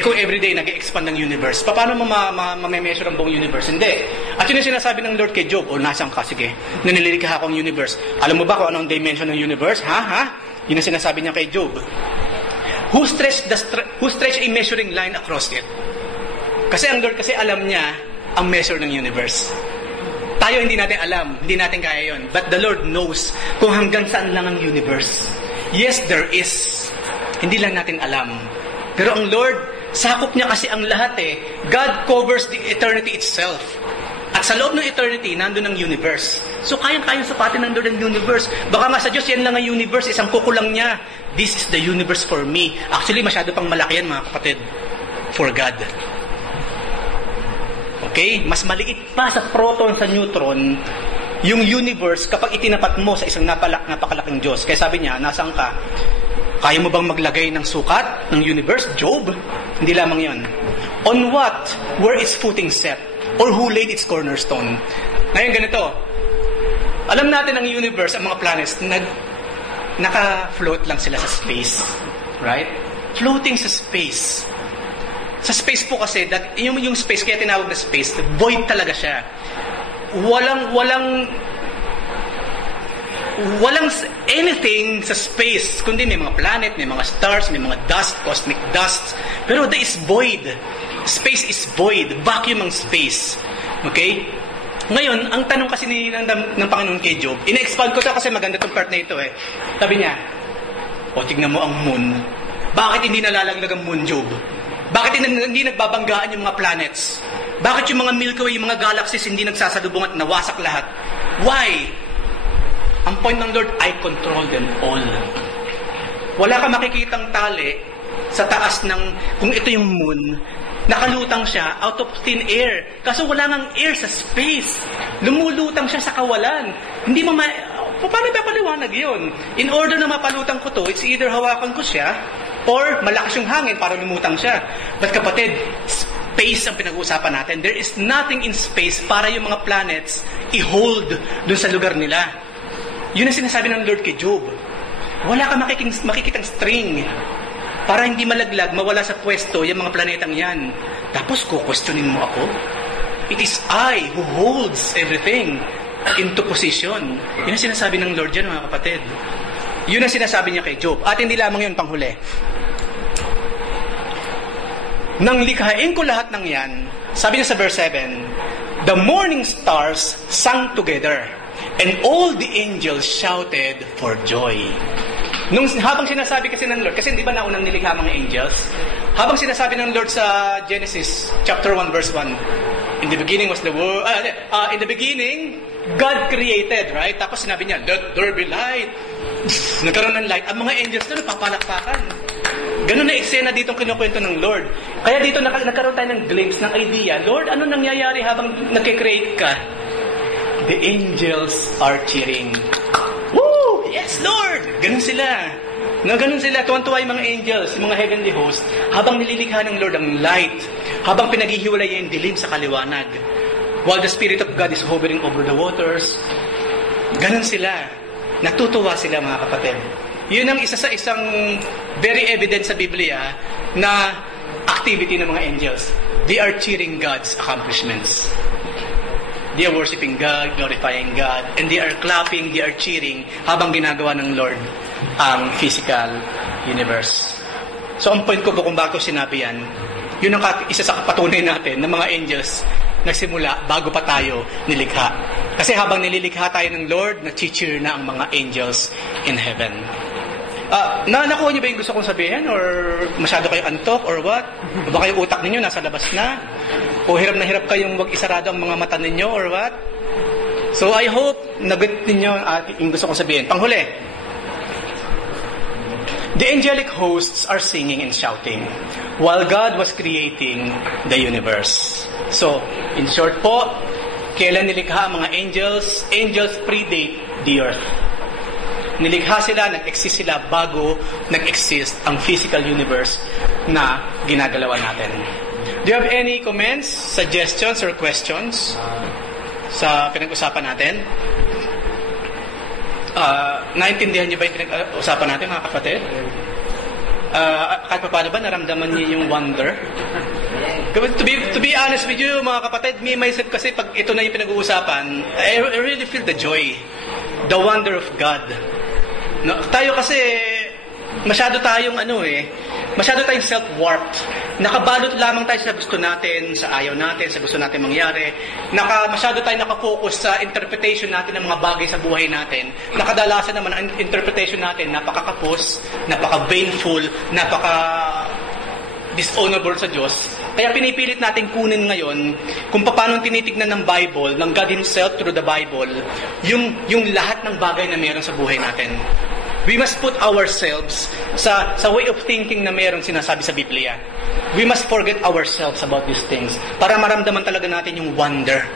kung everyday nag-expand ng universe, paano mo ma-measure ang buong universe? Hindi. At yun yung sinasabi ng Lord kay Job, nasaan ka? Sige, nanilikha akong universe. Alam mo ba kung anong dimension ng universe? Ha? Yun ang sinasabi niya kay Job. Who stretched a measuring line across it? Kasi ang Lord alam niya ang measure ng universe. Tayo hindi natin alam, hindi natin kaya yun. But the Lord knows kung hanggang saan lang ang universe. Yes, there is. Hindi lang natin alam. Pero ang Lord, sakop niya kasi ang lahat eh. God covers the eternity itself. At sa loob ng eternity, nandun ang universe. So kayang-kayang sapatin ng Lord ang universe. Baka nga sa Diyos, yan lang ang universe. Isang kukulang niya. This is the universe for me. Actually, masyado pang malaki yan, mga kapatid. For God. Okay? Mas maliit pa sa proton, sa neutron, yung universe kapag itinapat mo sa isang napakalaking Diyos. Kaya sabi niya, nasaan ka? Kaya mo bang maglagay ng sukat ng universe? Job? Hindi lamang yon. On what were its footing set? Or who laid its cornerstone? Ngayon ganito. Alam natin ang universe, ang mga planets, naka-float lang sila sa space. Right? Floating sa space. Sa space po kasi, yung space, kaya tinawag na space, void talaga siya. Walang anything sa space, kundi may mga planet, may mga stars, may mga dust, cosmic dust. Pero there is void. Space is void. Vacuum ang space. Okay? Ngayon, ang tanong kasi ng Panginoon kay Job, ina-expand ko to kasi maganda tong part na ito eh. Sabi niya, tignan mo ang moon. Bakit hindi nalalaglag ang moon, Job? Bakit hindi nagbabanggaan yung mga planets? Bakit yung mga Milky Way, yung mga galaxies hindi nagsasalubong at nawasak lahat? Why? Ang point ng Lord, I control them all. Wala ka makikitang tali sa taas ng, kung ito yung moon, nakalutang siya out of thin air. Kaso wala ngang air sa space. Lumulutang siya sa kawalan. Hindi mo paano ba paliwanag yun? In order na mapalutang ko to, it's either hawakan ko siya or malakas yung hangin para lumutang siya. But kapatid, space ang pinag-uusapan natin. There is nothing in space para yung mga planets i-hold dun sa lugar nila. Yun ang sinasabi ng Lord kay Job. Wala ka makikitang string para hindi malaglag, mawala sa pwesto yung mga planetang yan. Tapos kukwestiyonin mo ako? It is I who holds everything into position. Yun ang sinasabi ng Lord dyan, mga kapatid. Yun ang sinasabi niya kay Job. At hindi lamang yun, panghuli. Nang likhain ko lahat ng yan, sabi niya sa verse 7, the morning stars sang together, and all the angels shouted for joy. Habang sinasabi kasi ng Lord, kasi di ba naunang nilikha mga angels? Habang sinasabi ng Lord sa Genesis chapter 1 verse 1, in the beginning was the world, in the beginning, God created, right? Tapos sinabi niya, let there be light. Nagkaroon ng light. Ang mga angels na napapalakpakan. Ganun na eksena ditong kinukwento ng Lord. Kaya dito nagkaroon tayo ng glimpse, ng idea, Lord, ano nangyayari habang nagkikreate ka? The angels are cheering. Woo! Yes, Lord! Ganun sila. Ganun sila. Tuwan-tuwa yung mga angels, yung mga heavenly host, habang nililikha ng Lord ang light, habang pinaghihiwalay yung dilim sa kaliwanag. While the Spirit of God is hovering over the waters, ganun sila. Natutuwa sila, mga kapatid. Yun ang isa sa isang very evident sa Biblia na activity ng mga angels. They are cheering God's accomplishments. They are worshiping God, glorifying God, and they are clapping, they are cheering habang ginagawa ng Lord ang physical universe. So ang point ko po kung bakit sinabi yan, yun ang isa sa patunay natin ng mga angels nagsimula bago pa tayo nilikha. Kasi habang nililikha tayo ng Lord, nag-cheer na ang mga angels in heaven. Nakuha niyo ba yung gusto kong sabihin? Or masyado kayo antok? Or what? O ba kayo utak ninyo nasa labas na? O hirap na hirap kayong wag isarado ang mga mata ninyo? Or what? So I hope nagot ninyo yung gusto kong sabihin. Panghuli. The angelic hosts are singing and shouting while God was creating the universe. So, in short po, kailan nilikha ang mga angels? Angels predate the earth. Nilikha sila, nag-exist sila bago nag-exist ang physical universe na ginagalawan natin. Do you have any comments, suggestions, or questions sa pinag-usapan natin? Naintindihan niyo ba yung pinag-usapan natin, mga kapatid? Kahit pa paano ba naramdaman niyo yung wonder? To be honest with you, mga kapatid, me myself kasi pag ito na yung pinag-uusapan, I really feel the joy, the wonder of God. No, tayo kasi masyado tayong masyado tayong self-warped. Nakabalot lamang tayo sa gusto natin, sa ayaw natin, sa gusto natin mangyari. Masyado tayong nakafocus sa interpretation natin ng mga bagay sa buhay natin. Nakadalasan naman ang interpretation natin napakakapos, napaka-baneful, dishonorable sa Diyos. Kaya pinipilit natin kunin ngayon kung paano tinitignan ng Bible, ng God Himself through the Bible, yung lahat ng bagay na meron sa buhay natin. We must put ourselves sa way of thinking na meron sinasabi sa Biblia. We must forget ourselves about these things para maramdaman talaga natin yung wonder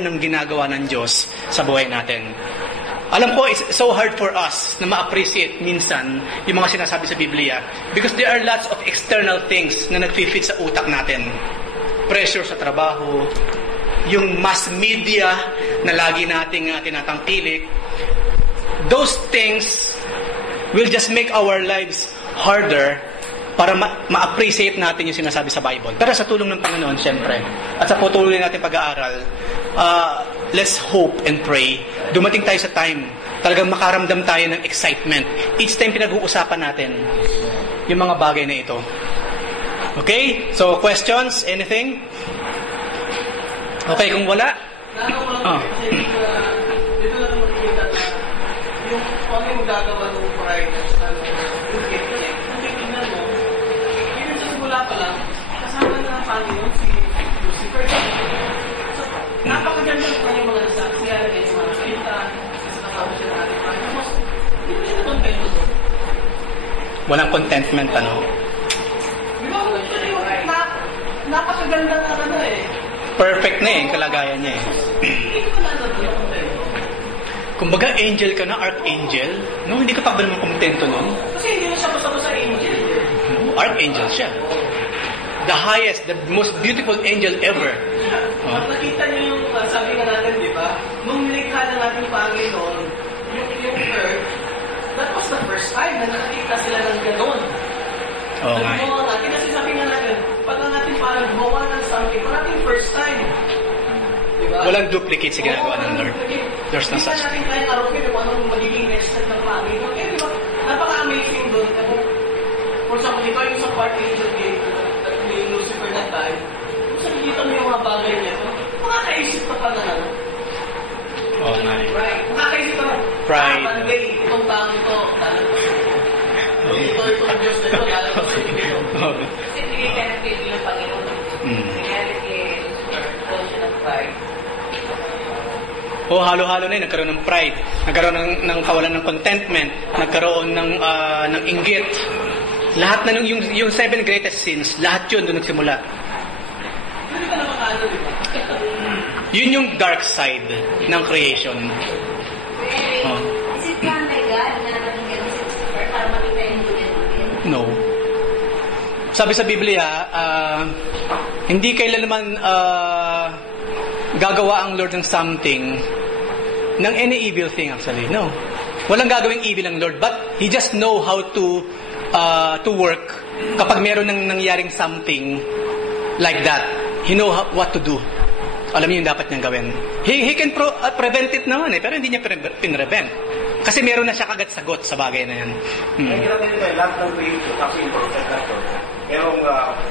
ng ginagawa ng Diyos sa buhay natin. Alam ko, it's so hard for us na ma-appreciate minsan yung mga sinasabi sa Biblia because there are lots of external things na nag-fit sa utak natin. Pressure sa trabaho, yung mass media na lagi nating tinatangkilik. Those things will just make our lives harder para ma-appreciate natin yung sinasabi sa Bible. Pero sa tulong ng Panginoon, siyempre, at sa patuloy natin pag-aaral, let's hope and pray. Dumating tayo sa time, talagang makaramdam tayo ng excitement. Each time pinag-uusapan natin yung mga bagay na ito. Okay? So, questions? Anything? Okay, kung wala? Dito lang makikita na yung kung ano yung gagawa ng pride yung gift. Kasi kung titignan mo, yun sa simula pa lang, kasama na ng Panginoon si Lucifer. So, napakaganda yung kanyang mga nasaksiyan, yung mga nakita, sa nakawin siya na ating Panginoon. Hindi mo siya na-contento doon. Walang contentment, ano? Di ba? Napakaganda na Perfect na yung kalagayan niya Hindi ko na contento. Kumbaga, angel ka na, archangel. No, hindi ka pa ba naman kontento nun? Kasi hindi na siya basta-basta angel. No, archangel siya. The highest, the most beautiful angel ever. Pag nakita niyo yung sabi nga natin, di ba? Nung nilikha na natin Panginoon, yung earth, that was the first time na nakita sila ng gano'n. Oo nga. Nagbuwa natin, kasi sabi nga natin, pag natin parang gumawa ng something, parang natin first time. Diba? Walang duplicate sa ginagawa ng Lord. There's no such thing. Hindi na natin kaya karupin kung anong magiging next step ng Panginoon. Eh, diba? Napaka-amazing doon. For example, ikaw yung sa part angel game at may Lucifer that time, kung saan nakita mo yung mga bagay niya, makakaisip ka pa na lang. Oo nga. Right? Makakaisip ka na. Pride. Monday, itong taong ito, ito yung Diyos na ito, lalabas sa ito. Kasi hindi ka nag-feel ng Panginoon. Hindi ka nag-feel ng pride. Halo-halo na yun. Nagkaroon ng pride. Nagkaroon ng kawalan ng contentment. Nagkaroon ng inggit. Lahat na yung 7 greatest sins, lahat yun doon nagsimula. Hindi ka na makaano, di ba? Yun yung dark side ng creation. Is it planned by God na nabigyan si Lucifer para makita yung good and evil? No. Sabi sa Biblia, hindi kailan naman gagawa ang Lord ng something, ng any evil thing actually. No. Walang gagawing evil ang Lord, but He just know how to work kapag meron ng nangyaring something like that. He know what to do. Alam niyo yung dapat niyang gawin. He can prevent it naman pero hindi niya pinrevent. Kasi meron na siya kagad sagot sa bagay na yan. Nagkira din tayo, lahat ng creation, actually imperfect na ito. Merong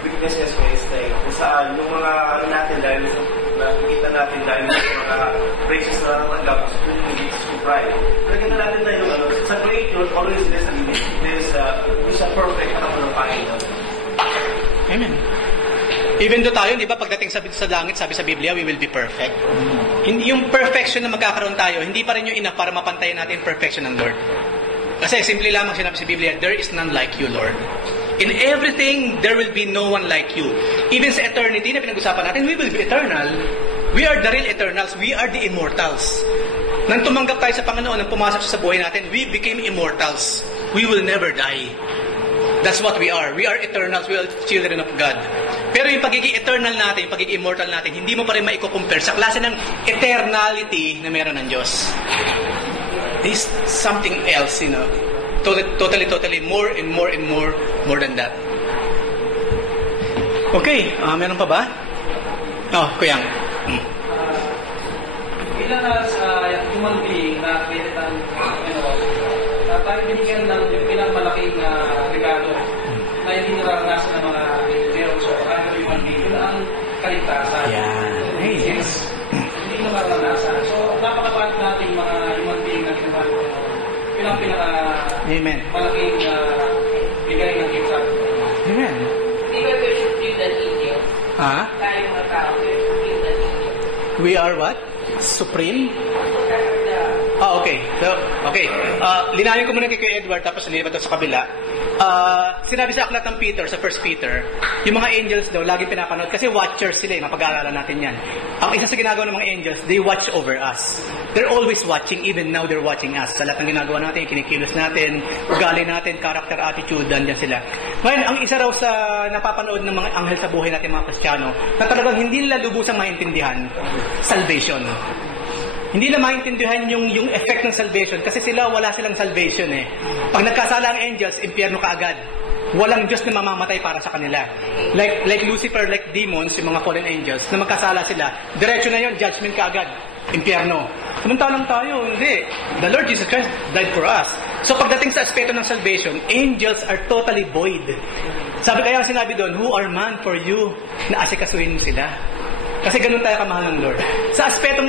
weaknesses ko is like, kung saan yung mga natin dahil nakikita natin dahil sa mga races na natanggap, hindi to pride. Nagkita natin tayo sa creation, always there's a perfect katapos ng Panginoon. Amen. Even though tayo, di ba, pagdating sa langit, sabi sa Biblia, we will be perfect. Yung perfection na magkakaroon tayo, hindi pa rin yung enough para mapantayan natin perfection ng Lord. Kasi simple lamang sinabi sa Biblia, there is none like you, Lord. In everything, there will be no one like you. Even sa eternity na pinag-usapan natin, we will be eternal. We are the real eternals. We are the immortals. Nang tumanggap tayo sa Panginoon, nang pumasok sa buhay natin, we became immortals. We will never die. That's what we are. We are eternals. We are children of God. Pero yung pagiging eternal natin, yung pagiging immortal natin, hindi mo pa rin maiko-compare sa klase ng eternality na meron ng Diyos. This something else, you know. Totally more and more than that. Okay, meron pa ba? Oh, Kuyang. Bilang human being na created ng tayo binigyan ng pinakamalaking regalo na hindi nararanasan ng mga angels o other human being. Yun ang kaligtasan. Yeah. Hey, yes. Hindi nararanasan. So, napakapat natin mga human being na ginawa ko. Yun ang Amen. malaking bigay ng gift. Amen. We were worshiping the angels. Ah? Tayo mga tao, worshiping the angels. We are what? Supreme? Okay. So, okay. Linawin ko muna kay Kuya Edward tapos lilipat sa kabila. Sinabi sa aklat ng Peter, sa 1 Peter, yung mga angels daw, laging pinapanood. Kasi watchers sila, mapag-aaralan natin yan. Ang isa sa ginagawa ng mga angels, they watch over us. They're always watching, even now they're watching us. Sa lahat ng ginagawa natin, kinikilos natin, ugali natin, character, attitude, nandiyan sila. Ngayon, ang isa raw sa napapanood ng mga anghel sa buhay natin, mga Kristiyano, na talagang hindi nila lubusang maintindihan, salvation. Hindi na maintindihan yung effect ng salvation kasi wala silang salvation eh. Pag nagkasala ang angels, impyerno kaagad. Walang Diyos na mamamatay para sa kanila. Like Lucifer, like demons, yung mga fallen angels, na magkasala sila, diretso na yun, judgment kaagad. Impyerno. Samantalang tayo, hindi. The Lord Jesus Christ died for us. So pagdating sa aspeto ng salvation, angels are totally void. Sabi kaya sinabi doon, who are man for you na asikasuhin mo sila? Kasi ganun tayo kamahal ng Lord. Sa aspetong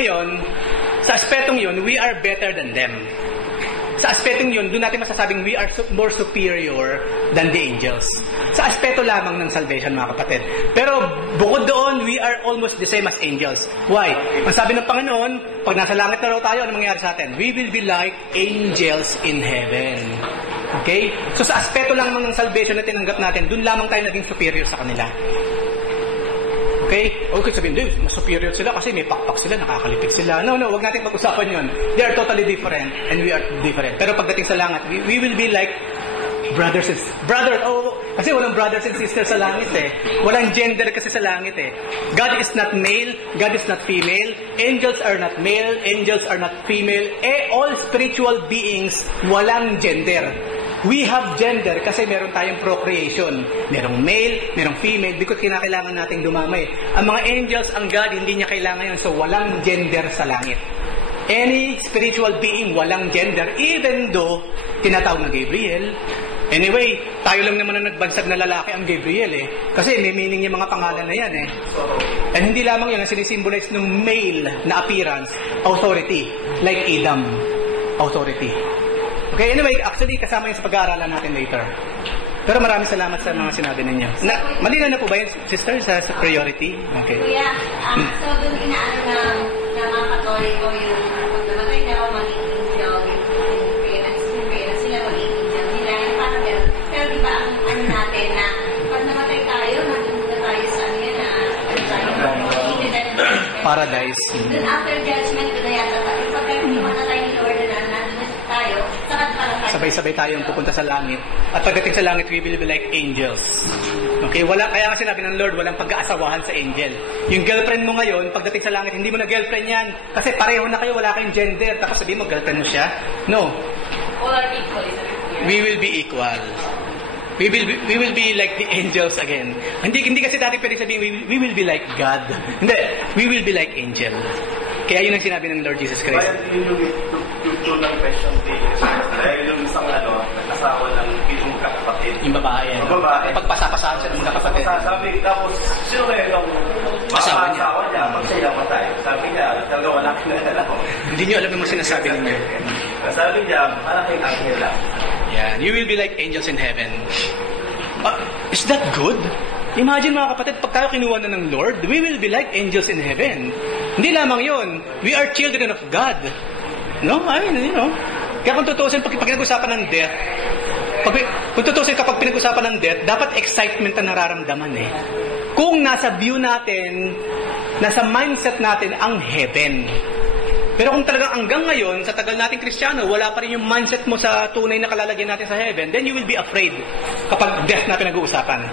yun, we are better than them. Sa aspetong yun, doon natin masasabing we are more superior than the angels. Sa aspeto lamang ng salvation, mga kapatid. Pero bukod doon, we are almost the same as angels. Why? Ang sabi ng Panginoon, pag nasa langit na raw tayo, ano mangyayari sa atin? We will be like angels in heaven. Okay? So sa aspeto lamang ng salvation na tinanggap natin, doon lamang tayo naging superior sa kanila. Okay? Okay, sabihin, mas superior sila kasi may pakpak sila, nakakalipit sila. No, wag natin pag-usapan yun. They are totally different and we are different. Pero pagdating sa langit, we will be like brothers and sisters. Kasi walang brothers and sisters sa langit eh. Walang gender kasi sa langit eh. God is not male, God is not female. Angels are not male, angels are not female. All spiritual beings, walang gender. We have gender kasi meron tayong procreation. Merong male, merong female, because kinakailangan nating dumamay. Ang mga angels, ang God, hindi niya kailangan yan. So, walang gender sa langit. Any spiritual being, walang gender, even though tinatawag na Gabriel. Anyway, tayo lang naman ang nagbansag na lalaki ang Gabriel eh. Kasi may meaning yung mga pangalan na yan eh. And hindi lamang yan ang sinisimbolize ng male na appearance, authority. Like Adam, authority. Okay, anyway, actually, kasama yung sa pag-aaralan natin later. Pero maraming salamat sa mga sinabi ninyo. Malina na po ba yun, sister, sa priority? Okay. Kuya, so doon inaano ng mga Katoliko yung kung namatay na ako, magiging job, yung parents sila magiging job nila, yung parang gano'n. Pero di ba ang ano natin na pag namatay tayo, nandun na tayo sa ano yan Paradise. Then after judgment, doon na yata tayo. Pag namatay ni Lord na nandun na tayo, sabay-sabay tayong pupunta sa langit. At pagdating sa langit, we will be like angels. Okay? Kaya nga sinabi ng Lord, walang pag-aasawahan sa angel. Yung girlfriend mo ngayon, pagdating sa langit, hindi mo na girlfriend yan. Kasi pareho na kayo, wala kayong gender. Tapos sabihin mo, girlfriend mo siya? No. all are equal. We will be equal. We will be like the angels again. Hindi kasi dati pwede sabihin, we will be like God. Hindi. We will be like angel. Kaya yun ang sinabi ng Lord Jesus Christ. Kaya yun yung ng question dahil yung isang nag-asawa ng pitong kakapatid. Yung babae. Yung babae. Pagpasapasaan siya ng kakapatid. Sabi, tapos, sino kaya yung asawa niya? Pag siya namatay. Sabi niya, talaga wala kinala ko. Hindi niyo alam yung sinasabi ninyo. Sabi niya, parang kay angel lang. Yeah, you will be like angels in heaven. Is that good? Imagine mga kapatid, pag tayo kinuha na ng Lord, we will be like angels in heaven. Hindi lamang yun. We are children of God. No? I mean, you know. Kaya kung tutusin, pag pinag-usapan ng death, kapag pinag-usapan ng death, dapat excitement na nararamdaman eh. Kung nasa view natin, nasa mindset natin ang heaven. Pero kung talagang hanggang ngayon, sa tagal nating Kristiyano, wala pa rin yung mindset mo sa tunay na kalalagyan natin sa heaven, then you will be afraid kapag death na pinag-uusapan.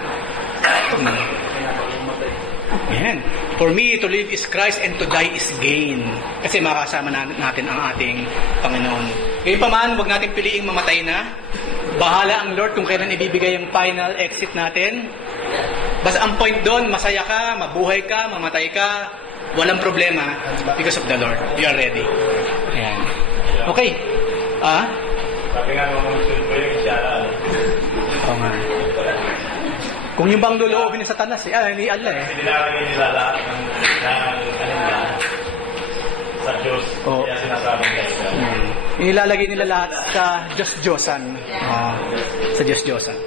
Ayan. For me, to live is Christ and to die is gain. Kasi makakasama natin ang ating Panginoon. Ngayon pa man, huwag natin piliing mamatay na. Bahala ang Lord kung kailan ibibigay yung final exit natin. Basta ang point doon, masaya ka, mabuhay ka, mamatay ka, walang problema because of the Lord. You are ready. Ayan. Okay. Sabi nga nung sunod ko yung isyara. Oo nga. Kung yung bang luluobin ni Satanas, ni Allah Nilalagay nila lahat ng sa Diyos. Oo. Kaya sinasabing guys. Inilalagay nila lahat sa Diyos-Diyosan. Sa Diyos-Diyosan.